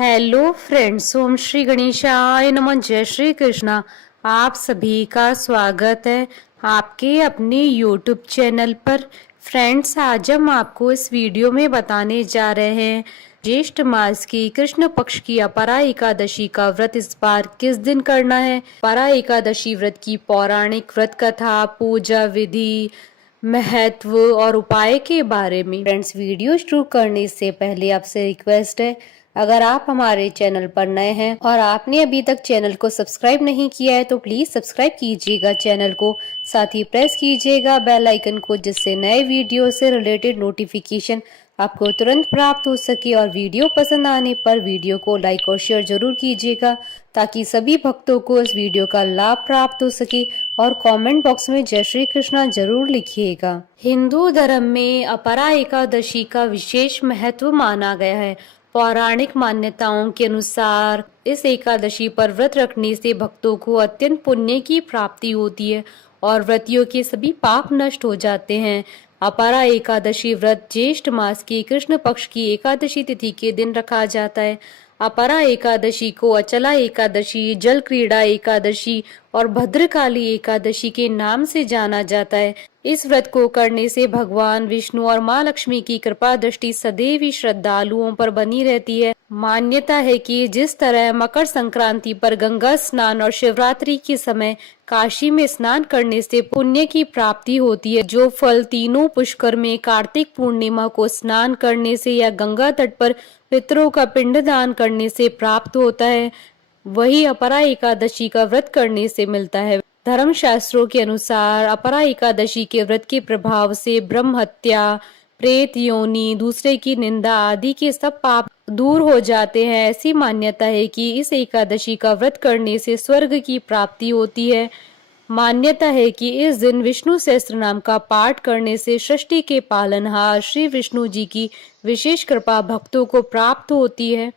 Hello friends, ओम श्री गणेशाय नमः। जय श्री कृष्णा। आप सभी का स्वागत है आपके अपने यूट्यूब चैनल पर। फ्रेंड्स, आज हम आपको इस वीडियो में बताने जा रहे हैं ज्येष्ठ मास की कृष्ण पक्ष की अपरा एकादशी का व्रत इस बार किस दिन करना है। अपरा एकादशी व्रत की पौराणिक व्रत कथा, पूजा विधि, महत्व और उपाय के बारे में। फ्रेंड्स, वीडियो शुरू करने से पहले आपसे रिक्वेस्ट है, अगर आप हमारे चैनल पर नए हैं और आपने अभी तक चैनल को सब्सक्राइब नहीं किया है तो प्लीज सब्सक्राइब कीजिएगा चैनल को, साथ ही प्रेस कीजिएगा बेल आइकन को, जिससे नए वीडियो से रिलेटेड नोटिफिकेशन आपको तुरंत प्राप्त हो सके। और वीडियो पसंद आने पर वीडियो को लाइक और शेयर जरूर कीजिएगा ताकि सभी भक्तों को इस वीडियो का लाभ प्राप्त हो सके। और कमेंट बॉक्स में जय श्री कृष्णा जरूर लिखिएगा। हिंदू धर्म में अपरा एकादशी का विशेष महत्व माना गया है। पौराणिक मान्यताओं के अनुसार इस एकादशी पर व्रत रखने से भक्तों को अत्यंत पुण्य की प्राप्ति होती है और व्रतियों के सभी पाप नष्ट हो जाते हैं। अपरा एकादशी व्रत ज्येष्ठ मास की कृष्ण पक्ष की एकादशी तिथि के दिन रखा जाता है। अपरा एकादशी को अचला एकादशी, जल क्रीड़ा एकादशी और भद्रकाली एकादशी के नाम से जाना जाता है। इस व्रत को करने से भगवान विष्णु और माँ लक्ष्मी की कृपा दृष्टि सदैव ही श्रद्धालुओं पर बनी रहती है। मान्यता है कि जिस तरह मकर संक्रांति पर गंगा स्नान और शिवरात्रि के समय काशी में स्नान करने से पुण्य की प्राप्ति होती है, जो फल तीनों पुष्कर में कार्तिक पूर्णिमा को स्नान करने से या गंगा तट पर पितरों का पिंडदान करने से प्राप्त होता है, वही अपरा एकादशी का व्रत करने से मिलता है। धर्म शास्त्रों के अनुसार अपरा एकादशी के व्रत के प्रभाव से ब्रह्म हत्या, प्रेत योनि, दूसरे की निंदा आदि के सब पाप दूर हो जाते हैं। ऐसी मान्यता है कि इस एकादशी का व्रत करने से स्वर्ग की प्राप्ति होती है। मान्यता है कि इस दिन विष्णु सहस्त्र नाम का पाठ करने से सृष्टि के पालनहार श्री विष्णु जी की विशेष कृपा भक्तों को प्राप्त होती है।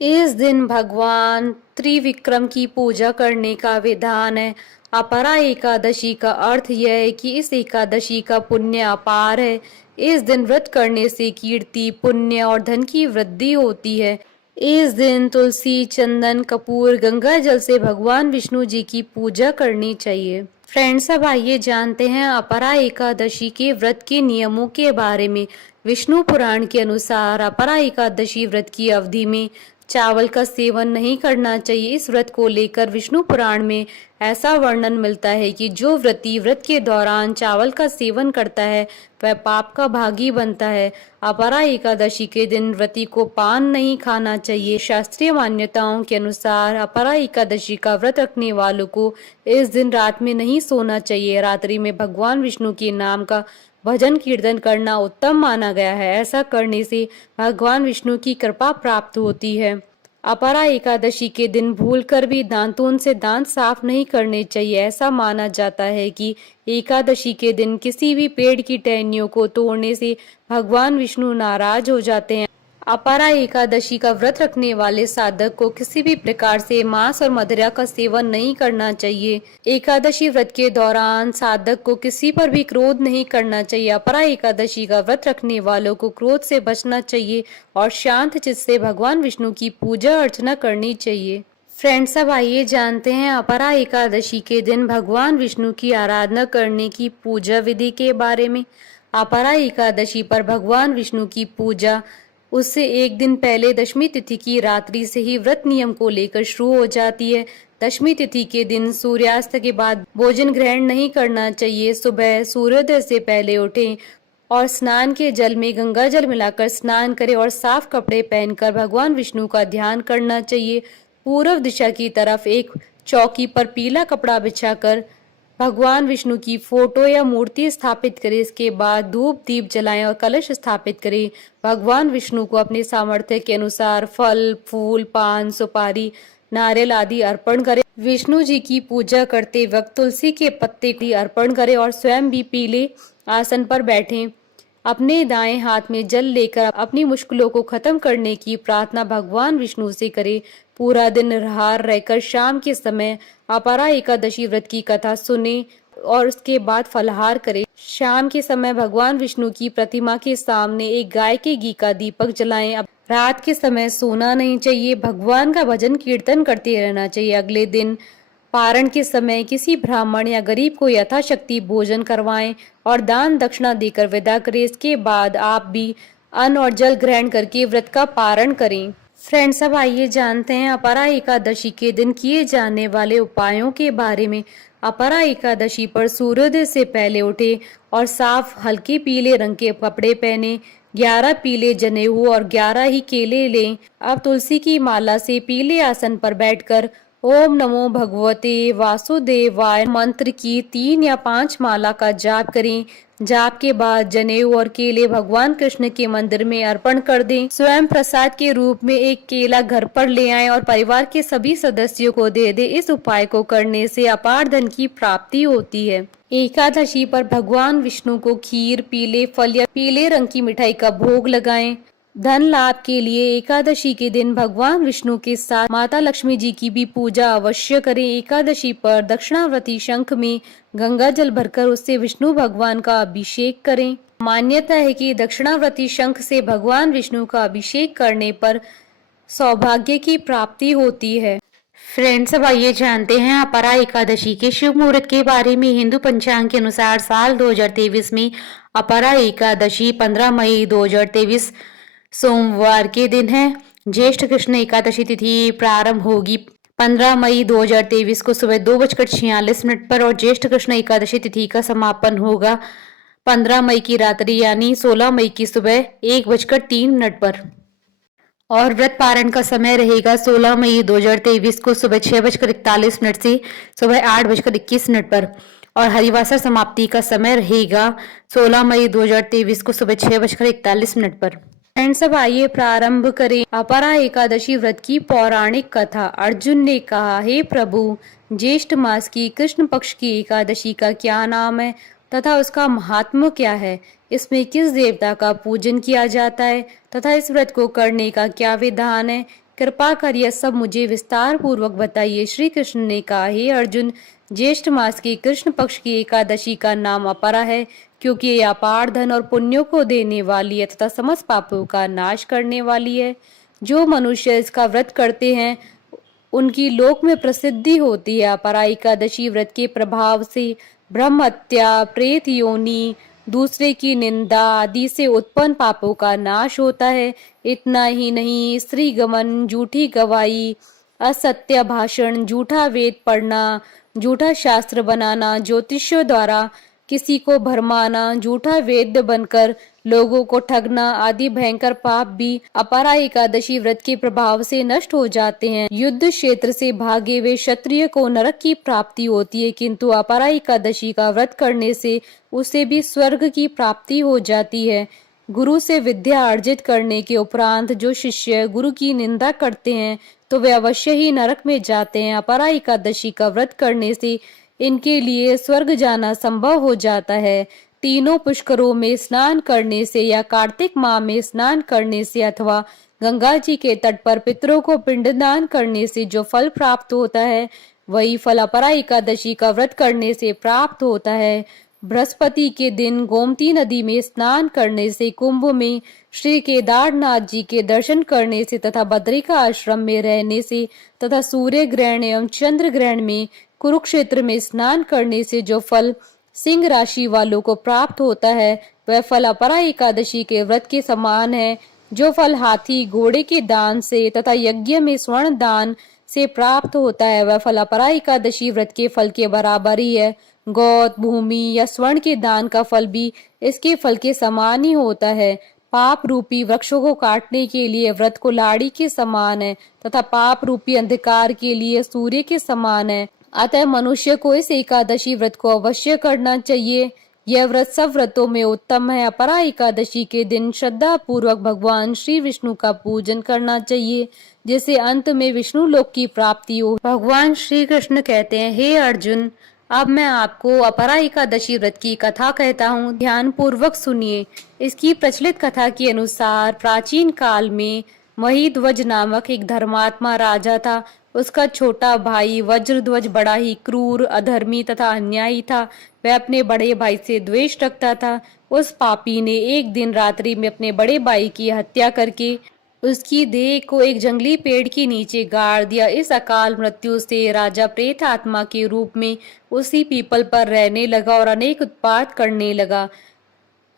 इस दिन भगवान त्रिविक्रम की पूजा करने का विधान है। अपरा एकादशी का अर्थ यह है कि इस एकादशी का पुण्य अपार है। इस दिन व्रत करने से कीर्ति, पुण्य और धन की वृद्धि होती है। इस दिन तुलसी, चंदन, कपूर, गंगा जल से भगवान विष्णु जी की पूजा करनी चाहिए। फ्रेंड्स, अब आइए जानते हैं अपरा एकादशी के व्रत के नियमों के बारे में। विष्णु पुराण के अनुसार अपरा एकादशी व्रत की अवधि में चावल का सेवन नहीं करना चाहिए। इस व्रत को लेकर विष्णु पुराण में ऐसा वर्णन मिलता है कि जो व्रती व्रत के दौरान चावल का सेवन करता है वह पाप का भागी बनता है। अपरा एकादशी के दिन व्रती को पान नहीं खाना चाहिए। शास्त्रीय मान्यताओं के अनुसार अपरा एकादशी का व्रत रखने वालों को इस दिन रात में नहीं सोना चाहिए। रात्रि में भगवान विष्णु के नाम का भजन कीर्तन करना उत्तम माना गया है। ऐसा करने से भगवान विष्णु की कृपा प्राप्त होती है। अपरा एकादशी के दिन भूलकर भी दांतों से दांत साफ नहीं करने चाहिए। ऐसा माना जाता है कि एकादशी के दिन किसी भी पेड़ की टहनियों को तोड़ने से भगवान विष्णु नाराज हो जाते हैं। अपरा एकादशी का व्रत रखने वाले साधक को किसी भी प्रकार से मांस और मदिरा का सेवन नहीं करना चाहिए। एकादशी व्रत के दौरान साधक को किसी पर भी क्रोध नहीं करना चाहिए। अपरा एकादशी का व्रत रखने वालों को क्रोध से बचना चाहिए और शांत चित्त से भगवान विष्णु की पूजा अर्चना करनी चाहिए। फ्रेंड्स, अब आइए जानते हैं अपरा एकादशी के दिन भगवान विष्णु की आराधना करने की पूजा विधि के बारे में। अपरा एकादशी पर भगवान विष्णु की पूजा उससे एक दिन पहले दशमी तिथि की रात्रि से ही व्रत नियम को लेकर शुरू हो जाती है। दशमी तिथि के दिन सूर्यास्त के बाद भोजन ग्रहण नहीं करना चाहिए। सुबह सूर्योदय से पहले उठें और स्नान के जल में गंगा जल मिलाकर स्नान करें और साफ कपड़े पहनकर भगवान विष्णु का ध्यान करना चाहिए। पूर्व दिशा की तरफ एक चौकी पर पीला कपड़ा बिछाकर भगवान विष्णु की फोटो या मूर्ति स्थापित करें। इसके बाद धूप दीप जलाएं और कलश स्थापित करें। भगवान विष्णु को अपने सामर्थ्य के अनुसार फल, फूल, पान, सुपारी, नारियल आदि अर्पण करें। विष्णु जी की पूजा करते वक्त तुलसी के पत्ते भी अर्पण करें और स्वयं भी पीले आसन पर बैठें। अपने दाएं हाथ में जल लेकर अपनी मुश्किलों को खत्म करने की प्रार्थना भगवान विष्णु से करें। पूरा दिन निराहार रहकर शाम के समय अपरा एकादशी व्रत की कथा सुने और उसके बाद फलाहार करें। शाम के समय भगवान विष्णु की प्रतिमा के सामने एक गाय के घी का दीपक जलाएं। अब रात के समय सोना नहीं चाहिए, भगवान का भजन कीर्तन करते रहना चाहिए। अगले दिन पारण के समय किसी ब्राह्मण या गरीब को यथाशक्ति भोजन करवाएं और दान दक्षिणा देकर विदा करें। इसके बाद आप भी अन्न और जल ग्रहण करके व्रत का पारण करें। फ्रेंड्स, अब आइए जानते हैं अपरा एकादशी के दिन किए जाने वाले उपायों के बारे में। अपरा एकादशी पर सूर्योदय से पहले उठे और साफ हल्के पीले रंग के कपड़े पहने, 11 पीले जनेऊ और 11 ही केले लें। अब तुलसी की माला से पीले आसन पर बैठकर ओम नमो भगवते वासुदेवाय मंत्र की 3 या 5 माला का जाप करें। जाप के बाद जनेऊ और केले भगवान कृष्ण के मंदिर में अर्पण कर दें। स्वयं प्रसाद के रूप में एक केला घर पर ले आएं और परिवार के सभी सदस्यों को दे दें। इस उपाय को करने से अपार धन की प्राप्ति होती है। एकादशी पर भगवान विष्णु को खीर, पीले फल या पीले रंग की मिठाई का भोग लगाएं। धन लाभ के लिए एकादशी के दिन भगवान विष्णु के साथ माता लक्ष्मी जी की भी पूजा अवश्य करें। एकादशी पर दक्षिणावर्ती शंख में गंगा जल भरकर उससे विष्णु भगवान का अभिषेक करें। मान्यता है कि दक्षिणावर्ती शंख से भगवान विष्णु का अभिषेक करने पर सौभाग्य की प्राप्ति होती है। फ्रेंड्स, अब आइए जानते हैं अपरा एकादशी के शुभ मुहूर्त के बारे में। हिंदू पंचांग के अनुसार साल 2023 में अपरा एकादशी 15 मई 2023 सोमवार के दिन है। ज्येष्ठ कृष्ण एकादशी तिथि प्रारंभ होगी 15 मई 2023 को सुबह 2:46 पर और ज्येष्ठ कृष्ण एकादशी तिथि का समापन होगा 15 मई की रात्रि यानी 16 मई की सुबह 1:03 पर। और व्रत पारण का समय रहेगा 16 मई 2023 को सुबह 6:41 से सुबह 8:21 पर। और हरिवासर समाप्ति का समय रहेगा 16 मई 2023 को सुबह 6:41 पर। फ्रेंड्स, अब आइए प्रारंभ करें अपरा एकादशी व्रत की पौराणिक कथा। अर्जुन ने कहा, हे प्रभु, ज्येष्ठ मास की कृष्ण पक्ष की एकादशी का क्या नाम है तथा उसका महात्म्य क्या है? इसमें किस देवता का पूजन किया जाता है तथा इस व्रत को करने का क्या विधान है? कृपा कर यह सब मुझे विस्तार पूर्वक बताइए। श्री कृष्ण ने कहा, हे अर्जुन, ज्येष्ठ मास की कृष्ण पक्ष की एकादशी का नाम अपरा है, क्योंकि ये अपार धन और पुण्यों को देने वाली है तथा समस्त पापों का नाश करने वाली है। जो मनुष्य इसका व्रत करते हैं उनकी लोक में प्रसिद्धि होती है। अपरा एकादशी व्रत के प्रभाव से ब्रह्म हत्या, प्रेत योनि, दूसरे की निंदा आदि से उत्पन्न पापों का नाश होता है। इतना ही नहीं, स्त्री गमन, झूठी गवाही, असत्य भाषण, झूठा वेद पढ़ना, झूठा शास्त्र बनाना, ज्योतिषियों द्वारा किसी को भरमाना, झूठा वेद्य बनकर लोगों को ठगना आदि भयंकर पाप भी अपरा एकादशी व्रत के प्रभाव से नष्ट हो जाते हैं। युद्ध क्षेत्र से भागे हुए क्षत्रिय को नरक की प्राप्ति होती है, किंतु अपरा एकादशी का व्रत करने से उसे भी स्वर्ग की प्राप्ति हो जाती है। गुरु से विद्या अर्जित करने के उपरांत जो शिष्य गुरु की निंदा करते हैं तो वे अवश्य ही नरक में जाते हैं। अपरा एकादशी का व्रत करने से इनके लिए स्वर्ग जाना संभव हो जाता है। तीनों पुष्करों में स्नान करने से या कार्तिक माह में स्नान करने से अथवा गंगा जी के तट पर पितरों को पिंडदान करने से जो फल प्राप्त होता है वही फल अपरा एकादशी का व्रत करने से प्राप्त होता है। बृहस्पति के दिन गोमती नदी में स्नान करने से, कुंभ में श्री केदारनाथ जी के दर्शन करने से तथा बद्रिका आश्रम में रहने से तथा सूर्य ग्रहण एवं चंद्र ग्रहण में कुरुक्षेत्र में स्नान करने से जो फल सिंह राशि वालों को प्राप्त होता है वह फल अपरा एकादशी के व्रत के समान है। जो फल हाथी घोड़े के दान से तथा यज्ञ में स्वर्ण दान से प्राप्त होता है वह फल अपरा एकादशी व्रत के फल के बराबर ही है। गौत, भूमि या स्वर्ण के दान का फल भी इसके फल के समान ही होता है। पाप रूपी वृक्षों को काटने के लिए व्रत को लाड़ी के समान है तथा पाप रूपी अंधकार के लिए सूर्य के समान है। अतः मनुष्य को इस एकादशी व्रत को अवश्य करना चाहिए। यह व्रत सब व्रतों में उत्तम है। अपरा एकादशी के दिन श्रद्धा पूर्वक भगवान श्री विष्णु का पूजन करना चाहिए, जिससे अंत में विष्णु लोक की प्राप्ति हो। भगवान श्री कृष्ण कहते हैं, हे अर्जुन, अब मैं आपको अपरा एकादशी व्रत की कथा कहता हूँ, ध्यान पूर्वक सुनिए। इसकी प्रचलित कथा के अनुसार प्राचीन काल में महिध्वज नामक एक धर्मात्मा राजा था। उसका छोटा भाई वज्रध्वज बड़ा ही क्रूर, अधर्मी तथा अन्यायी था। वह अपने बड़े भाई से द्वेष रखता था। उस पापी ने एक दिन रात्रि में अपने बड़े भाई की हत्या करके उसकी देह को एक जंगली पेड़ के नीचे गाड़ दिया। इस अकाल मृत्यु से राजा प्रेत आत्मा के रूप में उसी पीपल पर रहने लगा और अनेक उत्पात करने लगा।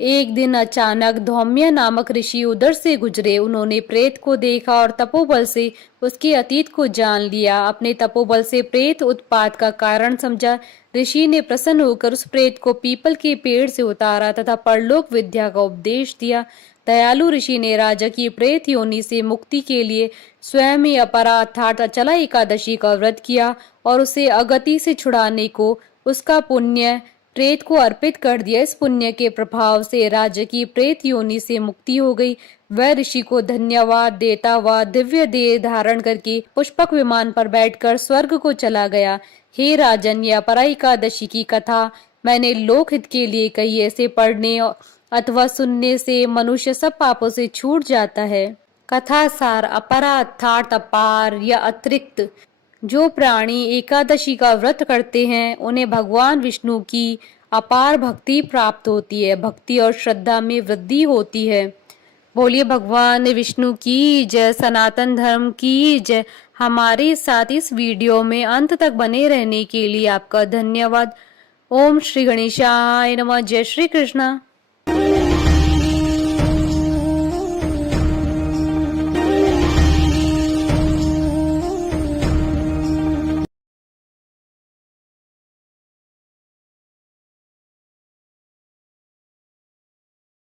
एक दिन अचानक धौम्य नामक ऋषि उधर से गुजरे। उन्होंने प्रेत को देखा और तपोबल से उसके अतीत को जान लिया। अपने तपोबल से प्रेत उत्पात का कारण समझा। ऋषि ने प्रसन्न होकर उस प्रेत को पीपल के पेड़ से उतारा तथा परलोक विद्या का उपदेश दिया। दयालु ऋषि ने राजा की प्रेत योनि से मुक्ति के लिए स्वयं ही अपरा अर्थात अचला एकादशी का व्रत किया और उसे अगति से छुड़ाने को उसका पुण्य प्रेत को अर्पित कर दिया। इस पुण्य के प्रभाव से राजा की प्रेत योनि से मुक्ति हो गई। वह ऋषि को धन्यवाद देता हुआ दिव्य देह धारण करके पुष्पक विमान पर बैठकर स्वर्ग को चला गया। हे राजन, यह अपरा एकादशी की कथा मैंने लोकहित के लिए कही। ऐसे पढ़ने अथवा सुनने से मनुष्य सब पापों से छूट जाता है। कथा सार: अपरा अर्थात अपार या अतिरिक्त। जो प्राणी एकादशी का व्रत करते हैं उन्हें भगवान विष्णु की अपार भक्ति प्राप्त होती है। भक्ति और श्रद्धा में वृद्धि होती है। बोलिए भगवान विष्णु की जय, सनातन धर्म की जय। हमारे साथ इस वीडियो में अंत तक बने रहने के लिए आपका धन्यवाद। ओम श्री गणेशाय नमः। जय श्री कृष्णा।